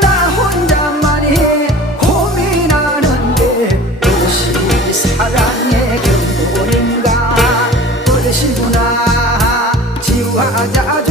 나 혼자만 해 고민하는데 그것이 사랑의 경고인가? 어르신구나 지우하자